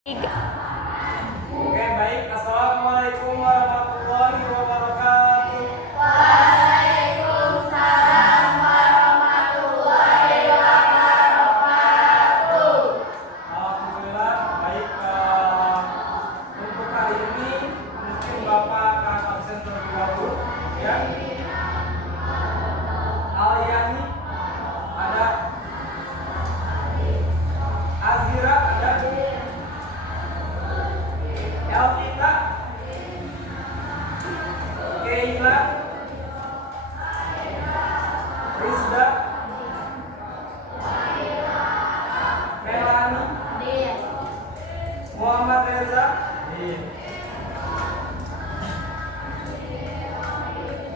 Tiga. Oke, baik. Assalamualaikum warahmatullahi wabarakatuh. Waalaikumsalam warahmatullahi wabarakatuh. Alhamdulillah, baik. Untuk hari ini mungkin Bapak akan absen terlebih dahulu, ya. Alyani ada, Azira ada, Elvita, Keila, Rizda, Melani, Muhammad Reza,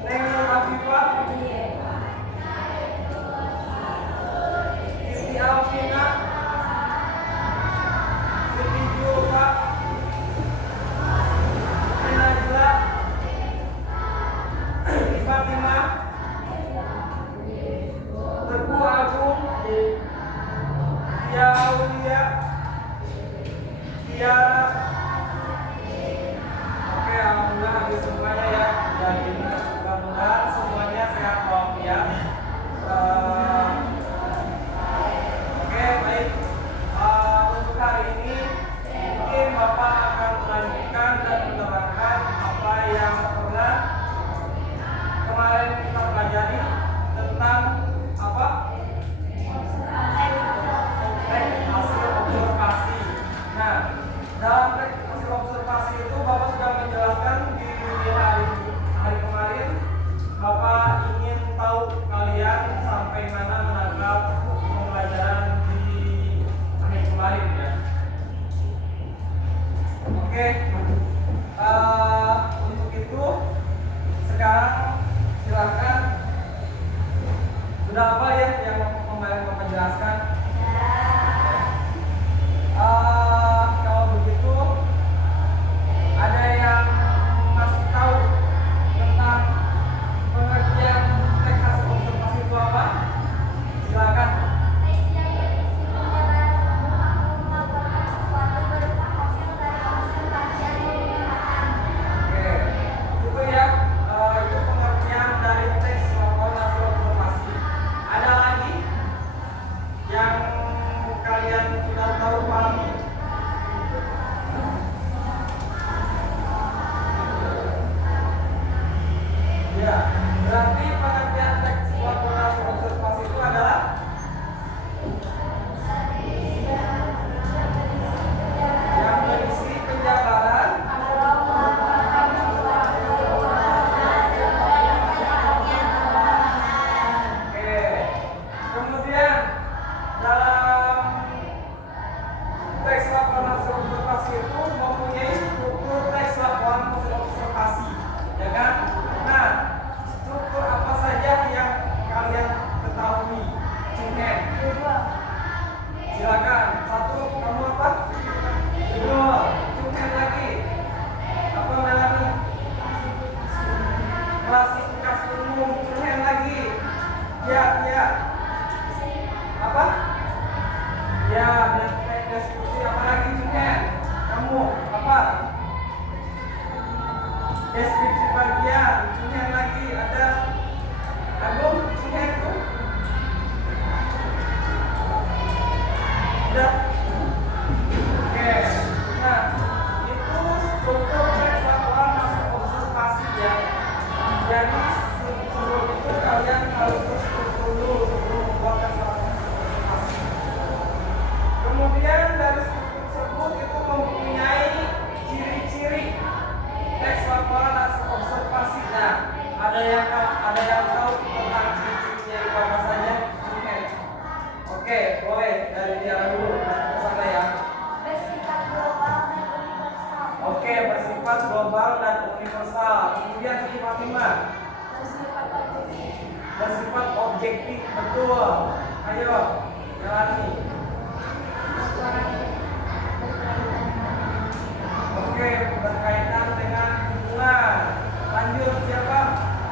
Neng Nur Afifah, Siti Alvina, Siti Julfa, Najla, Fatimah, Teguh Agung, Tia Aulia, Tiara. Oke, alhamdulillah habis semuanya ya. Jadi mudah-mudahan semuanya sehat walafiat. Oke, baik. Untuk hari ini mungkin Bapak akan melanjutkan dan menerangkan apa yang pernah kemarin kita pelajari tentang apa? Hasil observasi. Nah, dalam hasil observasi itu Bapak sudah menjelaskan di hari kemarin. Bapak ingin tahu kalian sampai mana menangkap pembelajaran di hari kemarin ya. Oke, untuk itu sekarang silakan, sudah apa ya yang kemarin Bapak jelaskan? Kalau begitu ada yang masih tahu tentang pengertian teks hasil observasi itu apa? Silakan. Oke, itu ya, itu pengertian dari teks laporan hasil observasi. Ada lagi yang kalian sudah tahu pahami? Ya, berarti pengertian teks laporan hasil observasi itu adalah yang berisi penjabaran. Oke, kemudian dalam teks laporan hasil observasi itu mempunyai struktur teks laporan hasil observasi, ya kan? Nah, struktur apa saja yang kalian ketahui? Cingen. Silakan. Satu, kamu apa? Dua, cungen lagi. Apa Melani? Klasifikasi umum, cungen lagi. Ya, ya. Apa? Ya, deskripsi apa lagi cungen? Kamu apa? Deskripsi bagian, cungen lagi. Ada Agung, cungen itu? Udah. Oke. Nah, itu struktur teks laporan hasil observasi ya. Jadi sebelum itu kalian harus berstruktur dulu sebelum membuat teks laporan observasi. Kemudian dari struktur tersebut itu mempunyai ciri-ciri teks laporan hasil observasi. Nah, ada yang tahu tentang ciri-cirinya itu apa saja? Oke, boleh dari Tiara dulu ke sana ya. Oke, bersifat global dan universal. Kemudian Siti Fatimah, bersifat objektif, betul. Ayo, Melani. Oke, berkaitan dengan hubungan. Lanjut siapa?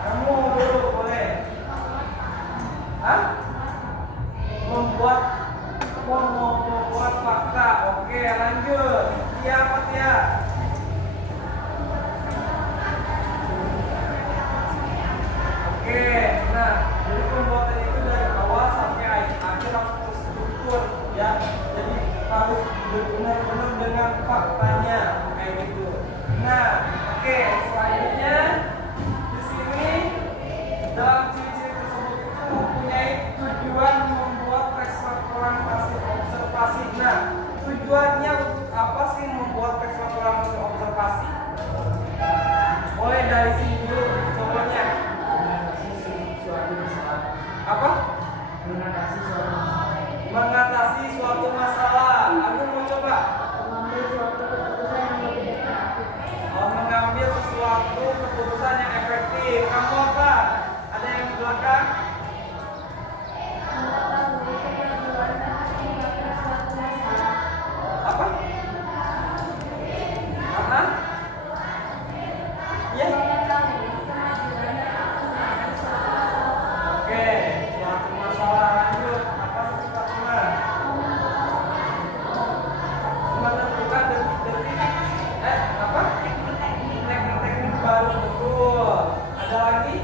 Kamu dulu boleh. Hah? Membuat fakta. Oke, lanjut. Tia apa Tia? Oke, nah jadi pembuatan itu dari awal sampai akhir harus terstruktur ya. Jadi harus benar-benar dengan faktanya kayak gitu. Nah, oke, selanjutnya di sini dalam ciri-ciri tersebut itu mempunyai tujuan membuat teks laporan hasil observasi. Nah, tujuannya untuk apa sih membuat teks laporan hasil observasi? Mulai dari sini dulu contohnya. Apa? Mengatasi suatu masalah. Aku mau coba. Mengambil sesuatu keputusan yang efektif. Kamu apa? Ada yang di belakang? Apa? Apa? Ya. Oke, suatu masalah lanjut. Apa sih Fatima? Menentukan detik-detik. Apa? Teknik-teknik baru, betul. Ada lagi?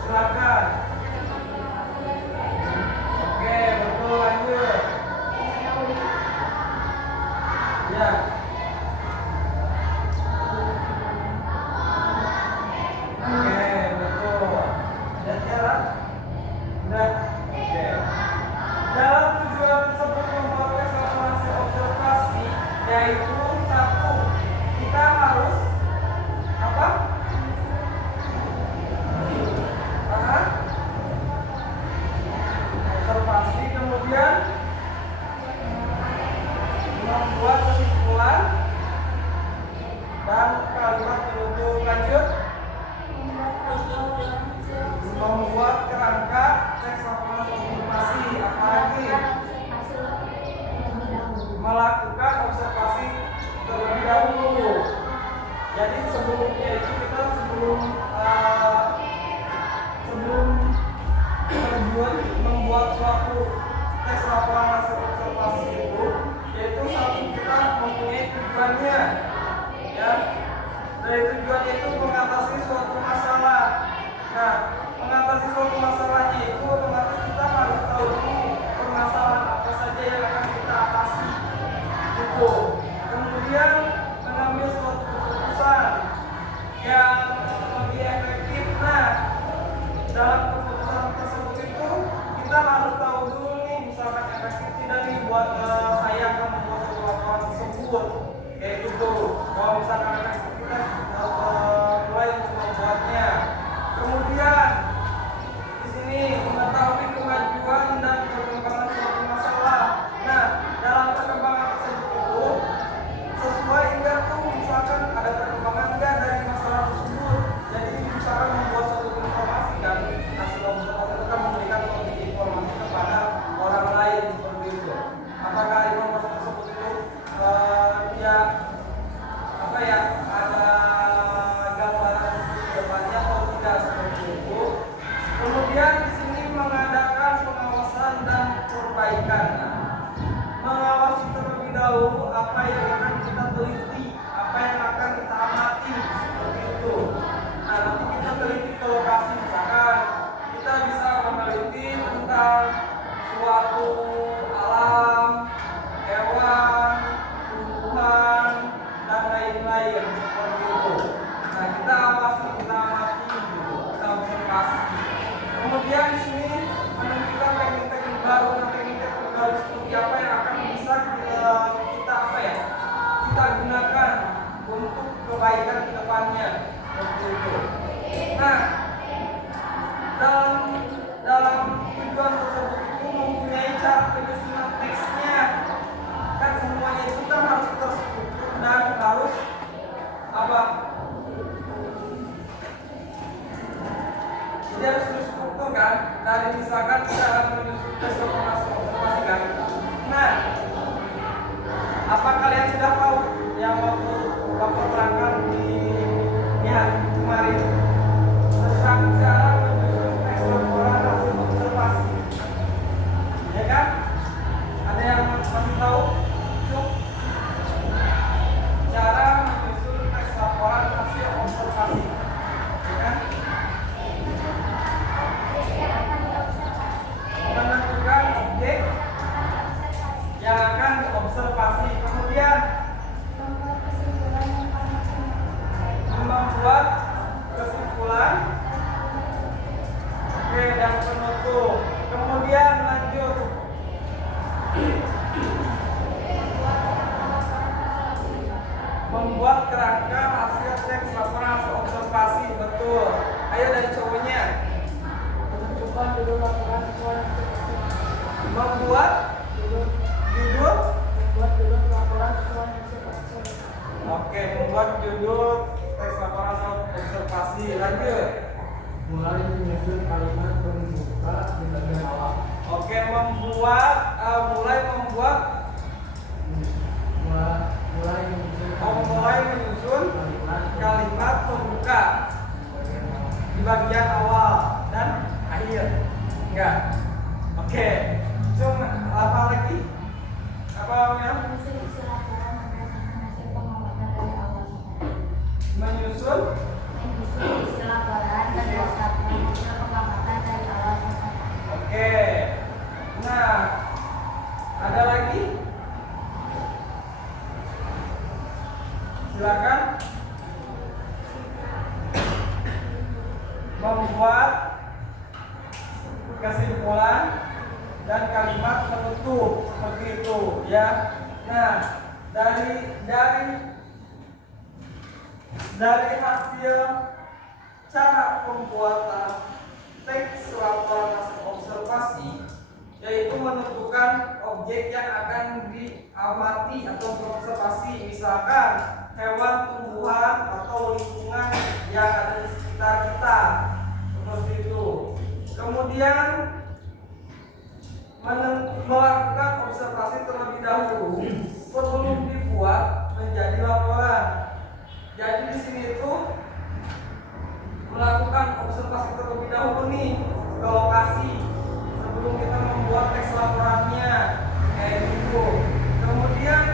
Silakan. Oke, betul, lanjut. Ya. Oke, betul. Dan jalan? Udah. Oke. Dalam tujuan tersebut membuat hasil observasi, yaitu satu, kita harus apa? Observasi, kemudian membuat kesimpulan dan kalimat penutup. Lanjut. Membuat kerangka teks laporan observasi. Apalagi melakukan observasi terlebih dahulu. Jadi sebelumnya itu kita sebelum membuat suatu teks laporan hasil observasi itu, yaitu satu kita mempunyai tujuannya, ya. Dari tujuannya itu mengatasi suatu masalah. Nah, mengatasi suatu masalahnya itu otomatis kita harus tahu dulu permasalahan apa saja yang akan kita atasi. Gitu. Kemudian mengambil suatu keputusan yang lebih efektif. Nah, dalam keputusan tersebut itu kita harus tahu dulu nih, misalkan efektif tidak nih buat saya akan membuat suatu laporan tersebut. Kayak gitu. Kalau misalkan efektif kita mulai untuk membuatnya. Kemudian di sini mengetahui kemajuan dan perkembangan suatu masalah. Nah, dalam perkembangan tersebut itu sesuai enggak tuh, misalkan ada perkembangan enggak dari masalah tersebut. Jadi misalkan membuat suatu informasi kan, hasil observasi itu kan memberikan suatu informasi kepada orang lain seperti itu. Apakah informasi tersebut itu ya apa ya, ada gambaran depannya atau tidak seperti itu. Kemudian di sini mengadakan pengawasan dan perbaikan. Nah, mengawasi terlebih dahulu apa yang akan kita teliti, apa yang akan kita amati seperti itu. Nah, nanti kita teliti ke lokasi, misalkan kita bisa meneliti tentang suatu alam, hewan, tumbuhan, dan lain-lain seperti itu. Nah, kita awasi, kita amati, gitu, kita observasi. Kemudian di sini menentukan teknik-teknik baru, dan teknik-teknik baru seperti apa yang akan bisa kita apa ya, kita gunakan untuk kebaikan ke depannya seperti itu. Nah, dalam tujuan tersebut itu mempunyai cara penyusunan teksnya. Kan semuanya itu kan harus terstruktur dan harus apa? Jadi harus terstruktur kan. Dari misalkan kita akan menyusun tes observasi kan. Nah, apa kalian sudah tahu yang waktu Bapak terangkan di hari kemarin tentang cara menyusun teks laporan hasil observasi? Ya kan? Ada yang masih tahu? Cuk? Membuat kerangka hasil teks laporan hasil observasi. Betul. Ayo dari cowoknya. Menentukan judul laporan sesuai hasil observasi. Membuat Judul laporan sesuai hasil observasi. Oke, membuat judul teks laporan hasil observasi. Lanjut. Mulai menyusun kalimat pembuka di bagian awal. Oke, mulai menyusun kalimat pembuka di bagian awal dan akhir. Enggak. Oke. Cuma apa lagi? Apa yang Menyusun isi laporan berdasarkan hasil pengamatan dari awal sampai akhir. menyusun? Menyusun isi laporan berdasarkan hasil pengamatan dari awal sampai akhir. Oke. Nah, ada lagi? Silakan. Membuat kesimpulan dan kalimat penutup seperti itu ya. Nah, dari hasil cara pembuatan teks laporan hasil observasi, yaitu menentukan objek yang akan diamati atau diobservasi, misalkan hewan, tumbuhan, atau lingkungan yang ada di sekitar kita, seperti itu. Kemudian melakukan observasi terlebih dahulu sebelum dibuat menjadi laporan. Jadi di sini itu melakukan observasi terlebih dahulu nih ke lokasi sebelum kita membuat teks laporannya kayak gitu. Kemudian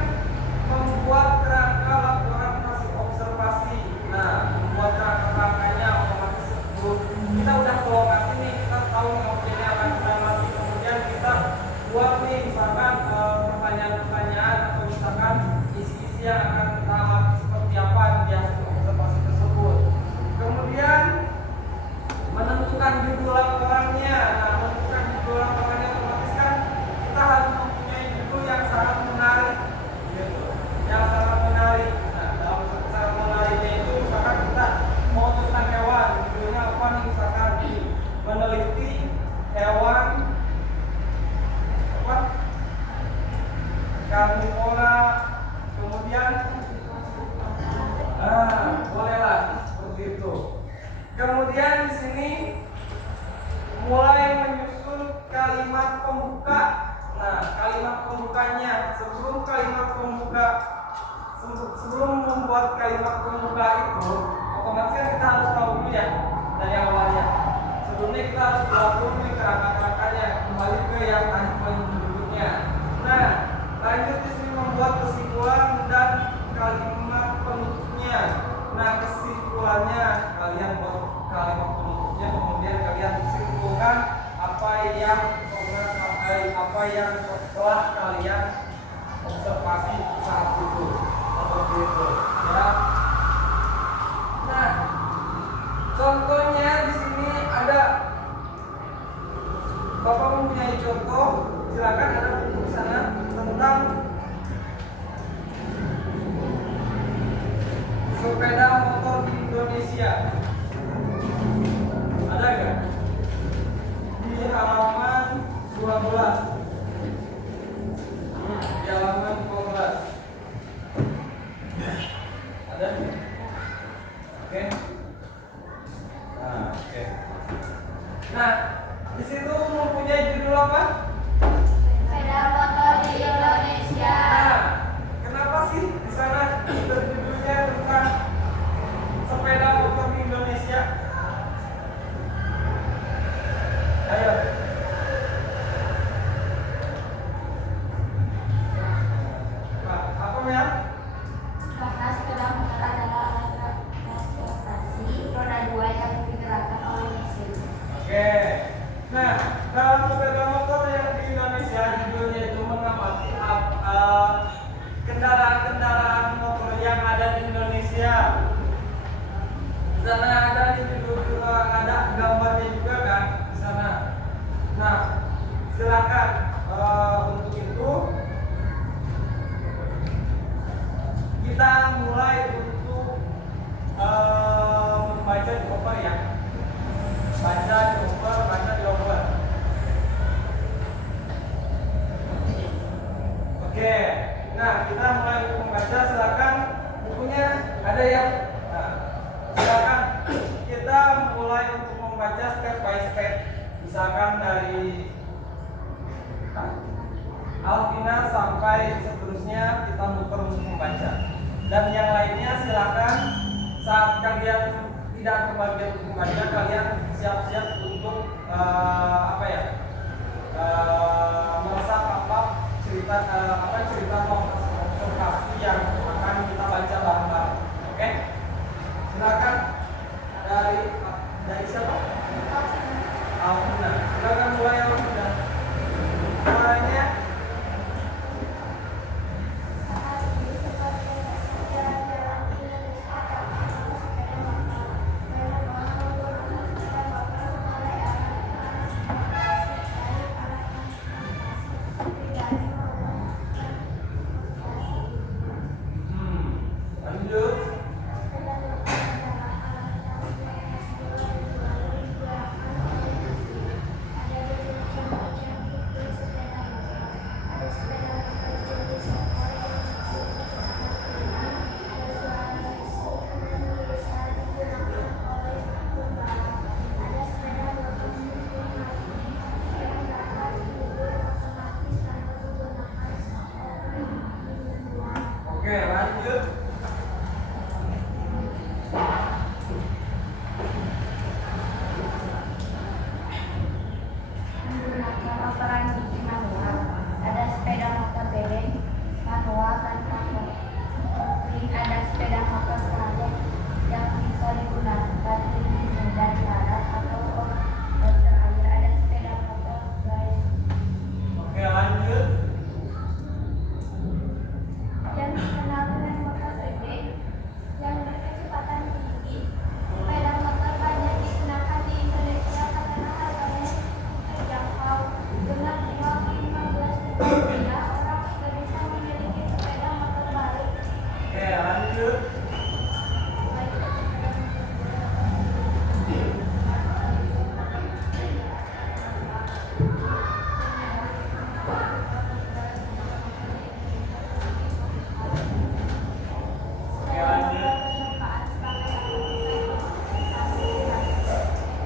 membuat kerangka laporan hasil observasi. Nah, membuat kerangkanya otomatis sebelum kita udah ke lokasi nih, kita tahu nih objeknya akan kita amati. Kemudian kita buat nih misalkan pertanyaan-pertanyaan atau misalkan isi-isi yang akan kita amati seperti apa di hasil observasi tersebut. Kemudian menentukan judul laporannya. Nah, menentukan judul laporannya otomatis kan kita harus mempunyai judul yang sangat menarik, gitu. Yang sangat menarik. Nah, dalam sangat menariknya itu misalkan kita mau tentang hewan, judulnya apa nih? Misalkan meneliti hewan apa? Karnivora. Kemudian bolehlah seperti itu. Kemudian di sini mulai menyusun kalimat pembuka. Nah, kalimat pembukanya sebelum membuat kalimat pembuka itu, otomatis kan kita harus tahu dulu ya dari awalnya. Sebelumnya kita harus buat dulu nih kerangka-kerangkanya, kembali ke yang tadi poin berikutnya. Nah, lanjut di sini membuat kesimpulan dan kalimat penutupnya. Nah, kesimpulannya kalian buat kalimat penutupnya, kemudian kalian simpulkan apa yang telah kalian observasi saat itu, seperti itu ya. Nah, contohnya di sini ada, Bapak mempunyai contoh, silakan ada buku di sana tentang sepeda motor di Indonesia. Ada nggak? Di halaman 12. Di halaman 12. Ada? Oke. Oke. Nah, di situ mempunyai judul apa? Sepeda motor di Indonesia. Nah, kenapa sih di sana berjudulnya tentang sepeda motor di Indonesia? Ayo. Pak, apa ya? Karena sepeda motor adalah alat transportasi roda dua yang digerakkan oleh mesin. Oke. Nah, dalam sepeda motor yang di Indonesia judulnya itu mengamati kendaraan-kendaraan motor yang ada di Indonesia. Di sana ada di judul juga ada gambarnya juga kan di sana. Nah, silakan untuk itu kita mulai untuk membaca di over ya. Baca di over. Oke, nah kita mulai untuk membaca. Silakan bukunya ada ya. Nah, silakan kita mulai untuk membaca step by step. Misalkan dari Alvina sampai seterusnya kita muter untuk membaca. Dan yang lainnya silakan saat kalian tidak kebagian untuk membaca, kalian siap-siap untuk meresap cerita observasi yang akan kita baca bareng-bareng. Oke? Silakan dari siapa? Alvina. Silakan mulai Alvina. Suaranya lanjut. Oke, lanjut. Menggunakan operan gigi manual. Ada sepeda motor bebek manual tanpa kopling. Ada sepeda motor karet yang bisa digunakan di medan darat atau monster air. Ada sepeda motor guys Oke, lanjut. yang dikenal dengan motor bebek yang berkecepatan tinggi. Sepeda motor banyak digunakan di Indonesia karena harganya terjangkau. Dengan uang 15 juta rupiah, orang sudah bisa memiliki sepeda motor baru. Oke, lanjut. Oke, lanjut. Perjumpaan sebagai aplikasi yang digunakan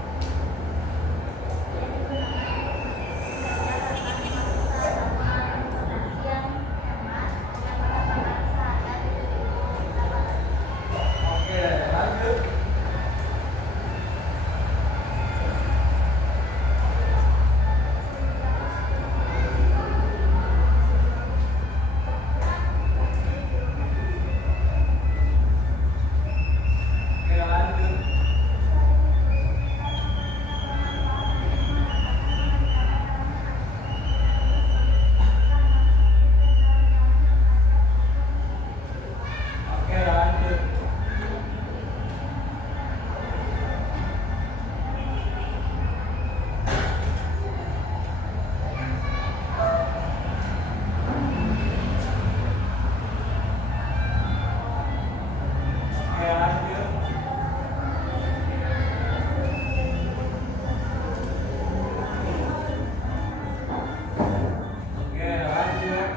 yang hemat yang melakukan sehari Oke, lanjut. Oke, lanjut. Oke, lanjut. Oke, lanjut. Oke, lanjut.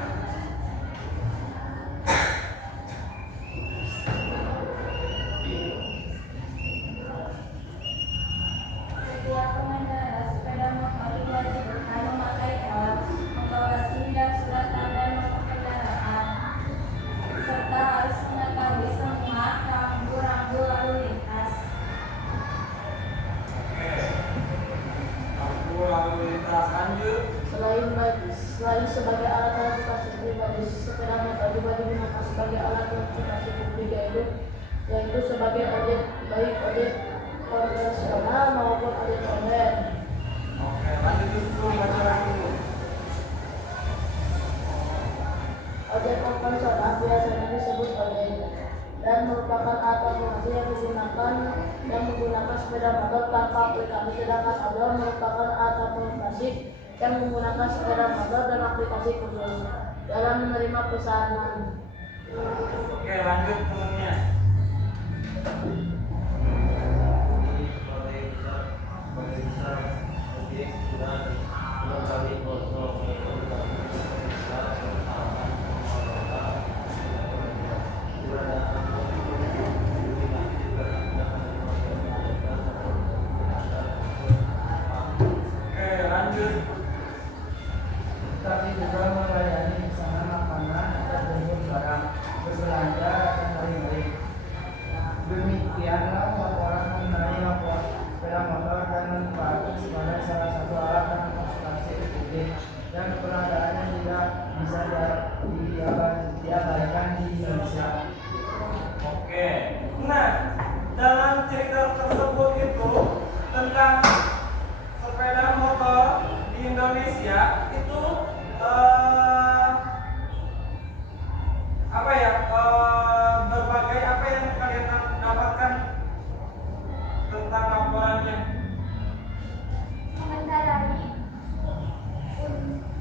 Setiap pengendara sepeda motor diwajibkan memakai helm, membawa SIM dan surat tanda nomor kendaraan, serta harus mengetahui semua rambu-rambu lalu lintas. Oke. Aku lalu lintas, lanjut. Selain sebagai alat transportasi pribadi, sepeda motor juga digunakan sebagai alat transportasi publik yaitu sebagai ojek, baik ojek konvensional maupun ojek online. Oke, lanjut dulu baca dulu. Ojek konvensional biasanya disebut ojek dan merupakan alat transportasi yang menggunakan sepeda motor tanpa aplikasi, sedangkan odol merupakan alat transportasi yang menggunakan sepeda motor dan aplikasi khusus dalam menerima pesanan. Oke, lanjut. lanjut temennya. Oke, lanjut. Tapi juga melayani pesanan makanan dan jemput barang, berbelanja dan lain-lain. Demikianlah laporan mengenai laporan sepeda motor dan manfaatnya sebagai salah satu alat transportasi publik yang keberadaannya tidak bisa diabaikan di Indonesia. Oke. Nah, dalam cerita tersebut itu tentang sepeda motor di Indonesia itu apa ya? Berbagai apa yang kalian dapatkan tentang laporannya? mengendarai sepeda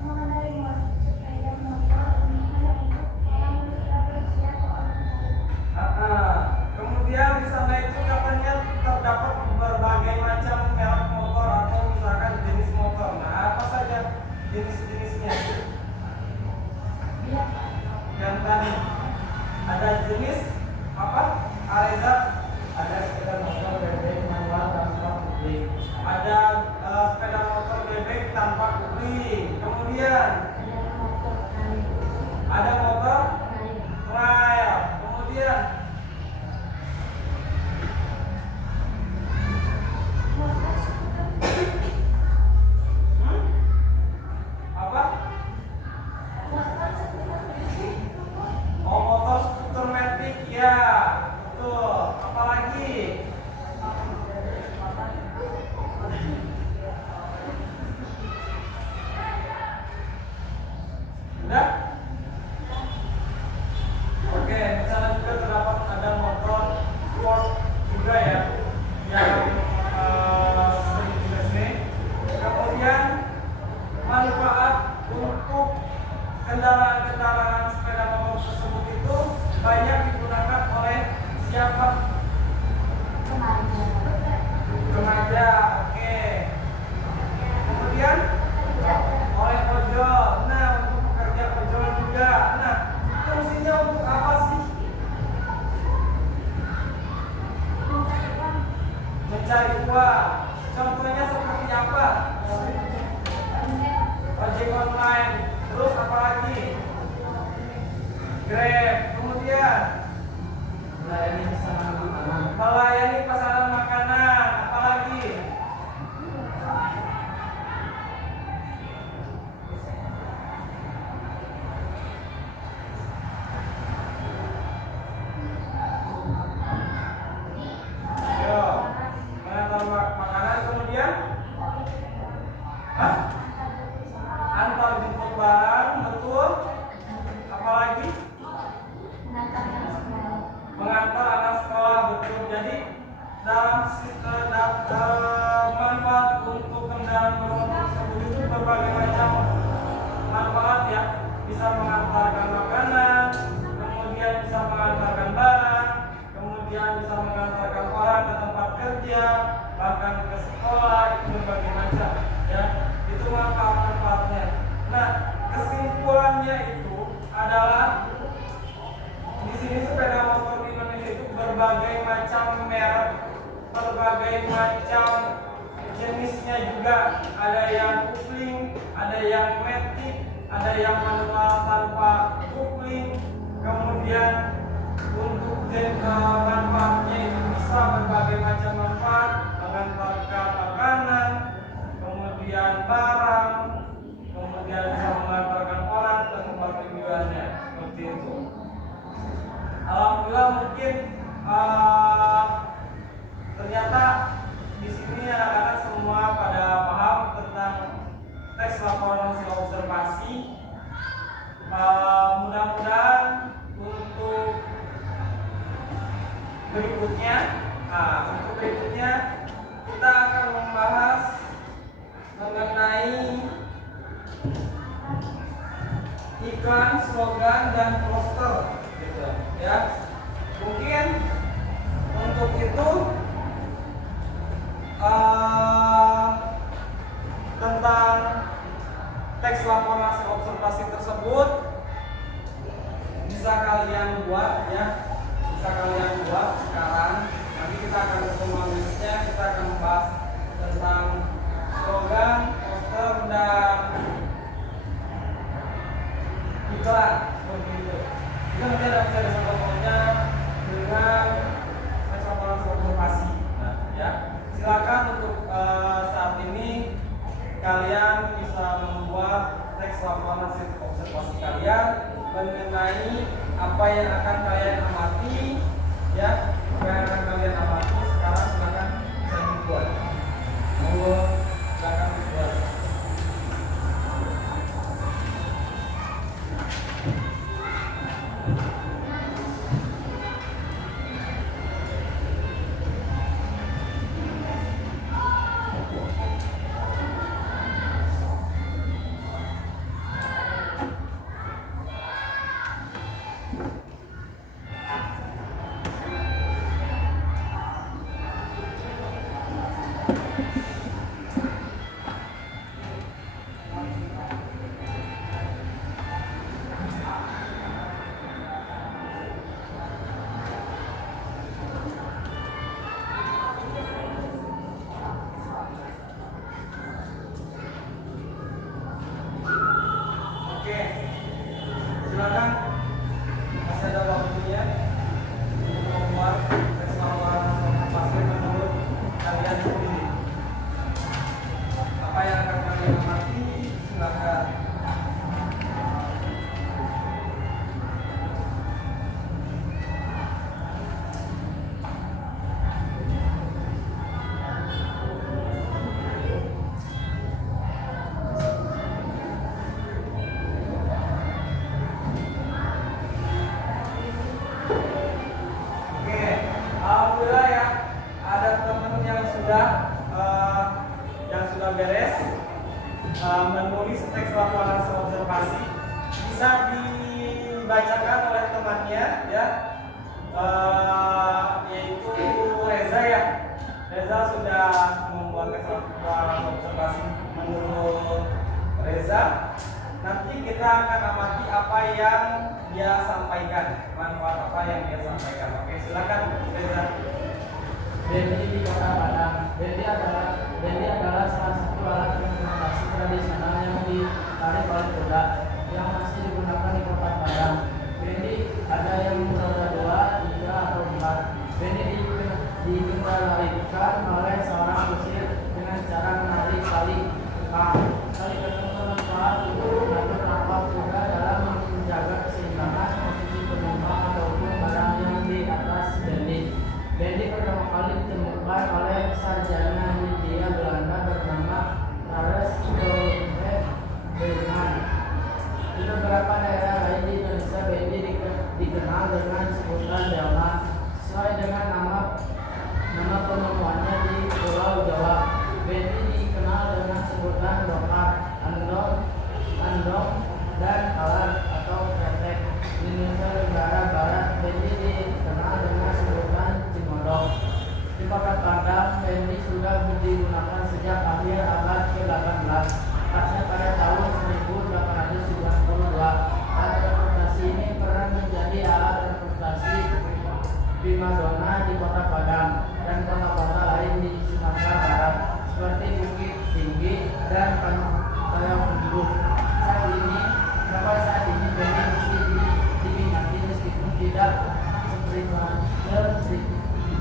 motor hanya untuk orang berusia atau orang tua. Kemudian di sana itu katanya terdapat berbagai macam merek motor atau misalkan jenis motor. Nah, apa saja jenis-jenisnya? Yang tadi ada jenis apa? Areza, Ada sepeda motor bebek manual tanpa publik. ada sepeda motor bebek tanpa kupling. Kemudian ada motor trail. Kemudian apa? Oh, motor skuter matic ya, betul. Apalagi? Udah? Oke, di sana juga terdapat ada motor sport juga ya, yang sejenis ini. Kemudian manfaat untuk kendaraan-kendaraan sepeda motor tersebut itu banyak digunakan oleh siapa? Remaja. Oke. Kemudian oleh ojol. Nah, untuk pekerja ojol juga. Nah, fungsinya untuk apa sih? Mencari uang. Contohnya seperti apa? Ojek online. Terus apa lagi? Grab. Kemudian Melayani pesanan makanan. melayani pesanan makanan. Apalagi? Ayo, mengantar makanan. Kemudian antar jemput barang, betul. Apalagi? Mengantar anak sekolah, betul. Jadi dalam manfaat untuk kendaraan bermotor tersebut itu berbagai macam manfaat ya. Bisa mengantarkan makanan, kemudian bisa mengantarkan barang, kemudian bisa mengantarkan orang ke tempat kerja, bahkan ke sekolah, itu berbagai macam ya. Itu manfaat-manfaatnya. Nah, kesimpulannya itu adalah di sini sepeda motor di Indonesia itu berbagai macam merek, berbagai macam jenisnya juga. Ada yang kupling, ada yang matic, ada yang manual tanpa kupling. Kemudian untuk manfaatnya itu bisa berbagai macam manfaat, mengantarkan makanan, kemudian barang, kemudian bisa mengantarkan orang ke tempat tujuannya, seperti itu. Alhamdulillah mungkin ternyata di sini anak-anak semua pada paham tentang teks laporan hasil observasi. Mudah-mudahan untuk berikutnya kita akan membahas mengenai iklan, slogan, dan poster, gitu ya. bisa kalian buat sekarang. Nanti kita akan berikutnya kita akan membahas tentang slogan, poster, dan iklan seperti itu. Kita nanti ada fotonya dengan teks laporan observasi. Nah, ya, silakan untuk saat ini kalian bisa membuat teks laporan hasil observasi kalian mengenai apa yang akan kalian amati, ya, apa yang akan kalian amati. Sekarang silakan bisa dibuat. Monggo, silakan dibuat. Oke, silakan, masih ada waktunya untuk membuat teks laporan observasi menurut kalian sendiri. Apa yang akan kalian amati, silakan. Oke, alhamdulillah ya, ada teman-teman yang sudah beres menulis teks laporan observasi. Bisa dibacakan oleh temannya, ya, yaitu Reza ya. Reza sudah membuat teks laporan observasi menurut Reza. Nanti kita akan amati apa yang dia sampaikan, manfaat apa yang dia sampaikan. Oke, silakan Reza. Bendi di Kota Padang. Bendi adalah salah satu alat transportasi tradisional yang ditarik oleh kuda yang masih digunakan di Kota Padang. Bendi ada yang beroda 2, 3, atau 4. Bendi dikendalikan oleh seorang kusir dengan cara menarik tali kekang. Tali kekang bermanfaat untuk mengatur langkah kuda dalam menjaga keseimbangan posisi penumpang ataupun barang yang di atas bendi. Bendi pertama kali ditemukan oleh sarjana Hindia Belanda bernama Charles Joseph Bellman. Di beberapa daerah lain di Indonesia, bendi dikenal dengan sebutan delman sesuai dengan nama penemuannya di Pulau Jawa. Bendi dikenal dengan sebutan dokar, andong, dan alat atau kretek. Di Indonesia Tenggara Barat, bendi dikenal dengan sebutan cimodok. Di Kota Padang, bendi sudah digunakan sejak akhir abad ke-18. Pasnya pada tahun 1892. Alat transportasi ini pernah menjadi alat transportasi primadona di Kota Padang dan kota-kota lain di Sumatera Barat seperti Bukit Tinggi dan Payakumbuh. Sampai saat ini bendi masih diminati meskipun tidak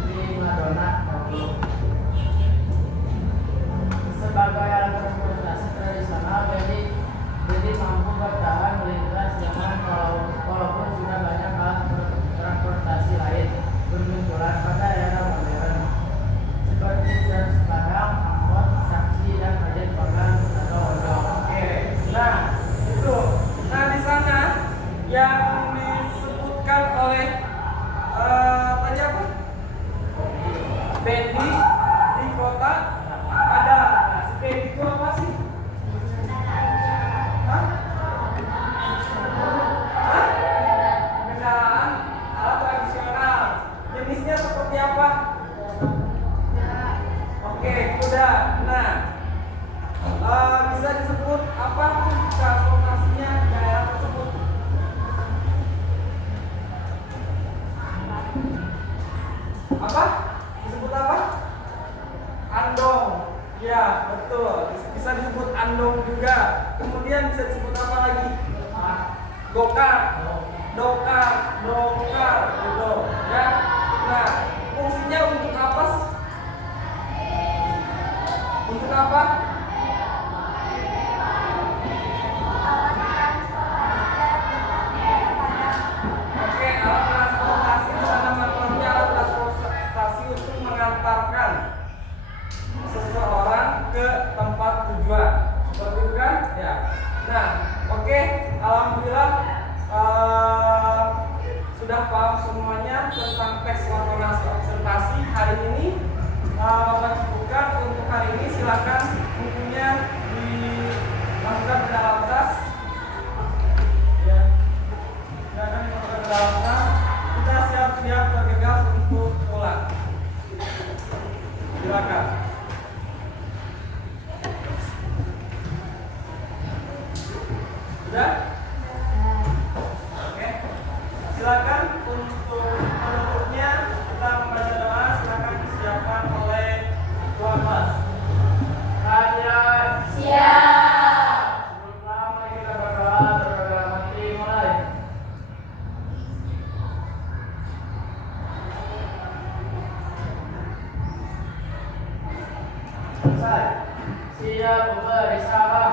primadona dahulu. Sebagai alat transportasi tradisional, bendi mampu bertahan melintas zaman walaupun sudah banyak alat transportasi lain bermunculan pada era modern seperti trans Padang, angkot, taksi, dan ojek panggang atau odong. Oke, nah itu. Nah, di sana yang disebutkan oleh apa? Disebut apa? Andong. Ya, betul. Bisa disebut andong juga. Kemudian bisa disebut apa lagi? Gokar, dokar, dongkar, gitu. Ya. Nah, fungsinya untuk apa sih? Untuk apa? Oke, alat transportasi sana manfaatnya alat transportasi untuk mengantarkan seseorang ke tempat tujuan. Seperti itu kan? Ya. Nah, oke, alhamdulillah sudah paham semuanya tentang teks ortonasi observasi. Hari ini Bapak cukupkan untuk hari ini. Silakan bukunya dimasukkan ke dalam tas. Ya. Silakan dimasukkan ke dalam tas. Kita siap-siap bergegas untuk pulang. Silakan. Sudah? Oke. Silakan untuk penutupnya kita membaca doa. Silakan disiapkan oleh tuan mas. Hadiah. Siap. Sebelum mari kita berdoa terlebih mati mulai. Selesai. Siap memberi salam.